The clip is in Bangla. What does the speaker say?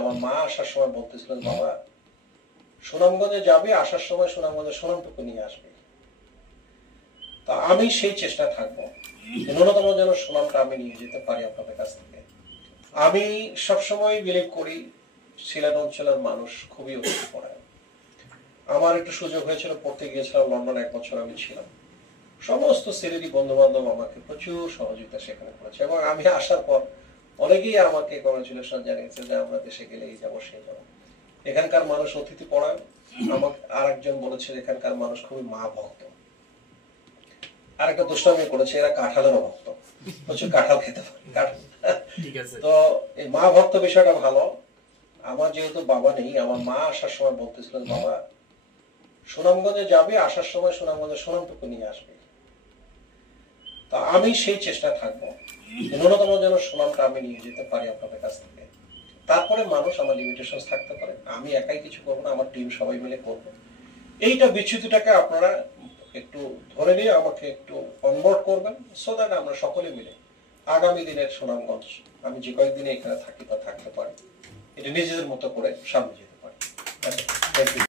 আমার মা আসার সময় বলতেছিলেন, বাবা সুনামগঞ্জে যাবে, আসার সময় সুনামগঞ্জের সুনামটুকু নিয়ে আসবে। তা আমি সেই চেষ্টা থাকবো ন্যূনতম যেন সুনামটা আমি নিয়ে যেতে পারি আপনাদের কাছ থেকে। আমি সবসময় বিলিভ করি সিলেট অঞ্চলের মানুষ খুবই অতিথি পরায়ণ। আমার একটু সুযোগ হয়েছিল, পড়তে গিয়েছিলাম লন্ডন, 1 বছর আমি ছিলাম। সমস্ত সিলেটি বন্ধু বান্ধব আমাকে প্রচুর সহযোগিতা সেখানে করেছে, এবং আমি আসার পর অনেকেই আমাকে কংগ্রাচুলেশন জানিয়েছে যে আমরা দেশে গেলে এই যাবো সেই যাবো। এখানকার মানুষ অতিথি পরায়ণ। আমাকে আরেকজন বলেছে এখানকার মানুষ খুবই মা ভক্ত। আরেকটা দুষ্টামি করেছে, এরা কাঁঠালেরও ভক্ত, প্রচুর কাঁঠাল খেতে পারে। তো এই মা ভক্ত বিষয়টা ভালো। আমার যেহেতু বাবা নেই, আমার মা আসার সময় বলতেছিলেন, বাবা সুনামগঞ্জে যাবে, আসার সময় সুনামগঞ্জের সুনামটুকু নিয়ে আসবে। তা আমি সেই চেষ্টা থাকবো ন্যূনতম যেন সুনামটা আমি নিয়ে যেতে পারি আপনাদের কাছ থেকে। তারপরে মানুষ আমার লিমিটেশন থাকতে পারে, আমি একাই কিছু করবো না, আমার টিম সবাই মিলে করবো। এইটা বিচ্যুতিটাকে আপনারা একটু ধরে নিয়ে আমাকে একটু অনবোর্ড করবেন, সো দ্যাট আমরা সকলে মিলে আগামী দিনের সুনামগঞ্জ, আমি যে কয়েকদিনে এখানে থাকি বা থাকতে পারি, এটা নিজেদের মতো করে সামনে যেতে পারি। Thank you.